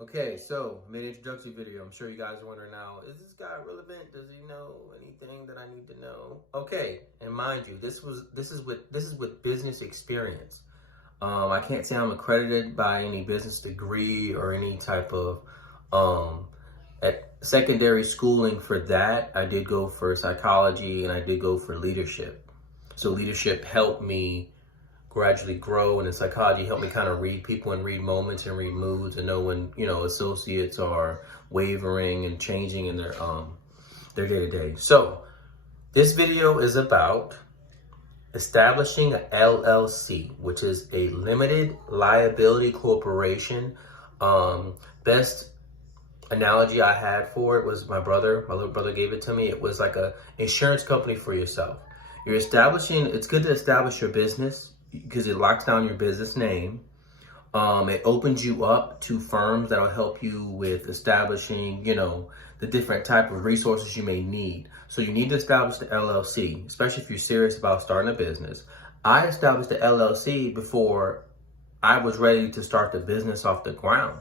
Okay, so made an introductory video. I'm sure you guys are wondering now, is this guy relevant? Does he know anything that I need to know? Okay, and mind you, this is with business experience. I can't say I'm accredited by any business degree or any type of um, at secondary schooling for that. I did go for psychology and I did go for leadership. So leadership helped me gradually grow, and in psychology helped me kind of read people and read moments and read moods and know when associates are wavering and changing in their day to day. So this video is about establishing a LLC, which is a limited liability corporation. Best analogy I had for it was my little brother gave it to me. It was like a insurance company for yourself. It's good to establish your business because it locks down your business name. It opens you up to firms that'll help you with establishing, the different type of resources you may need. So you need to establish the LLC, especially if you're serious about starting a business. I established the LLC before I was ready to start the business off the ground.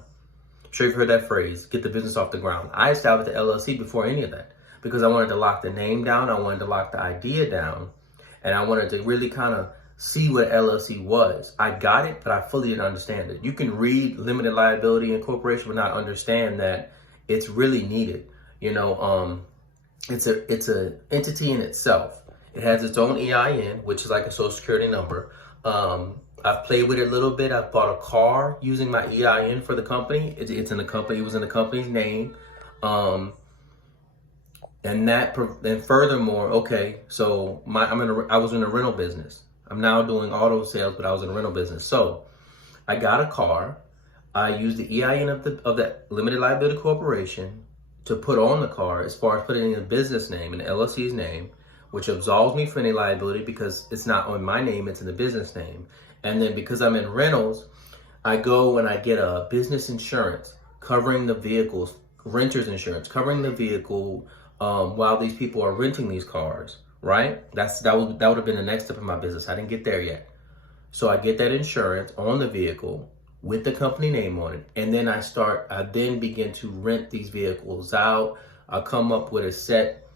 I'm sure you've heard that phrase, get the business off the ground. I established the LLC before any of that because I wanted to lock the name down. I wanted to lock the idea down. And I wanted to really kind of see what LLC was. I got it, but I fully didn't understand it. You can read limited liability incorporation but not understand that it's really needed. It's a entity in itself. It has its own EIN, which is like a social security number. I've played with it a little bit. I've bought a car using my EIN for the company. It's in the company. It was in the company's name. And furthermore, okay, so I was in a rental business. I'm now doing auto sales, but I was in a rental business. So I got a car. I used the EIN of that limited liability corporation to put on the car as far as putting in a business name, an LLC's name, which absolves me from any liability because it's not on my name, it's in the business name. And then because I'm in rentals, I go and I get a business insurance covering the vehicles, renter's insurance, covering the vehicle while these people are renting these cars, right? That would have been the next step in my business. I didn't get there yet. So I get that insurance on the vehicle with the company name on it. And then I then begin to rent these vehicles out. I come up with a set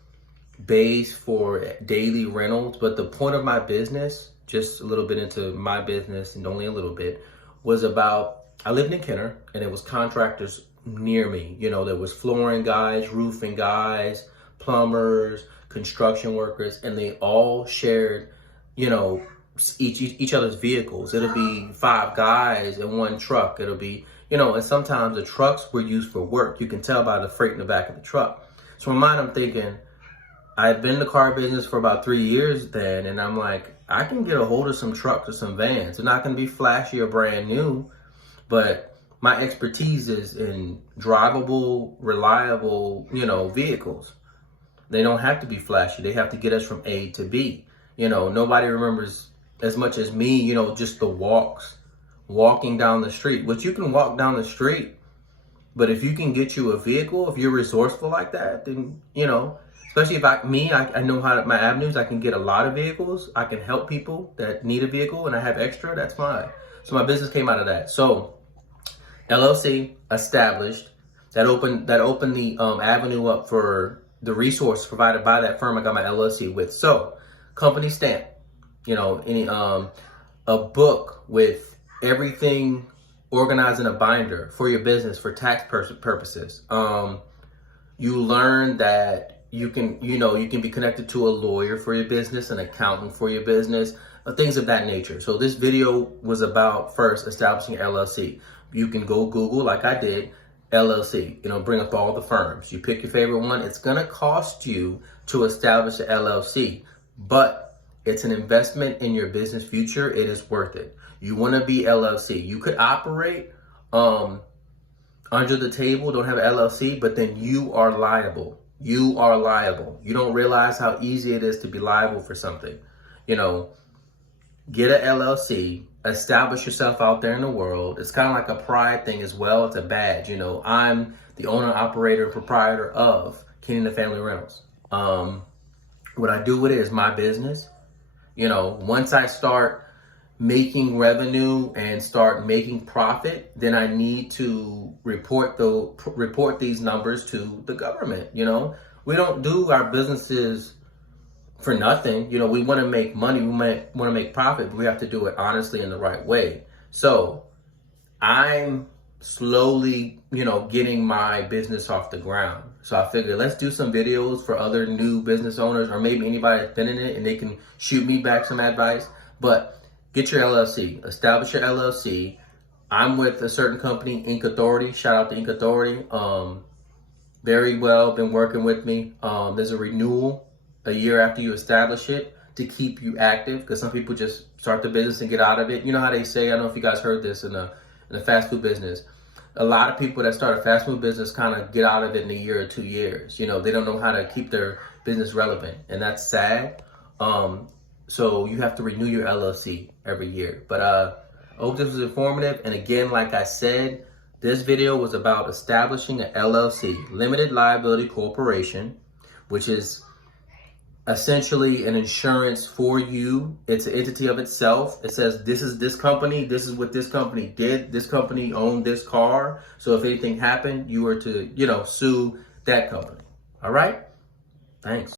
base for daily rentals. But the point of my business, just a little bit into my business and only a little bit, was about, I lived in Kenner and it was contractors near me. There was flooring guys, roofing guys, plumbers, construction workers, and they all shared, each other's vehicles. It'll be 5 guys in one truck. It'll be, and sometimes the trucks were used for work. You can tell by the freight in the back of the truck. So in my mind, I'm thinking, I've been in the car business for about 3 years then, and I'm like, I can get a hold of some trucks or some vans. They're not going to be flashy or brand new, but my expertise is in drivable, reliable, vehicles. They don't have to be flashy. They have to get us from A to B. Nobody remembers as much as me, just the walking down the street, which you can walk down the street. But if you can get you a vehicle, if you're resourceful like that, then, especially if I know my avenues, I can get a lot of vehicles. I can help people that need a vehicle and I have extra, that's fine. So my business came out of that. So LLC established, that opened the avenue up for the resource provided by that firm I got my LLC with. So company stamp, a book with everything organized in a binder for your business for tax purposes. You learn that you can be connected to a lawyer for your business, an accountant for your business, things of that nature. So this video was about first establishing LLC. You can go Google like I did, LLC, bring up all the firms. You pick your favorite one. It's going to cost you to establish an LLC, but it's an investment in your business future. It is worth it. You want to be LLC. You could operate under the table, don't have an LLC, but then you are liable. You are liable. You don't realize how easy it is to be liable for something. Get an LLC, establish yourself out there in the world. It's kind of like a pride thing as well. It's a badge. I'm the owner, operator, and proprietor of Kenny the Family Rentals. What I do with it is my business. Once I start making revenue and start making profit, then I need to report these numbers to the government. You know, we don't do our businesses for nothing. You know, we want to make money, we want to make profit, but we have to do it honestly in the right way. So I'm slowly, you know, getting my business off the ground. So I figured let's do some videos for other new business owners, or maybe anybody that's been in it and they can shoot me back some advice. But get your LLC, establish your LLC. I'm with a certain company, Inc. Authority. Shout out to Inc. Authority. Very well, been working with me. There's a renewal a year after you establish it to keep you active, because some people just start the business and get out of it. You know how they say, I don't know if you guys heard this in the fast food business. A lot of people that start a fast food business kind of get out of it in a year or 2 years. You know, they don't know how to keep their business relevant, and that's sad. So you have to renew your LLC every year. But I hope this was informative. And again, like I said, this video was about establishing an LLC, limited liability corporation, which is essentially an insurance for you. It's an entity of itself. It says this is this company, this is what this company did, this company owned this car. So if anything happened, you were to, you know, sue that company. All right? Thanks.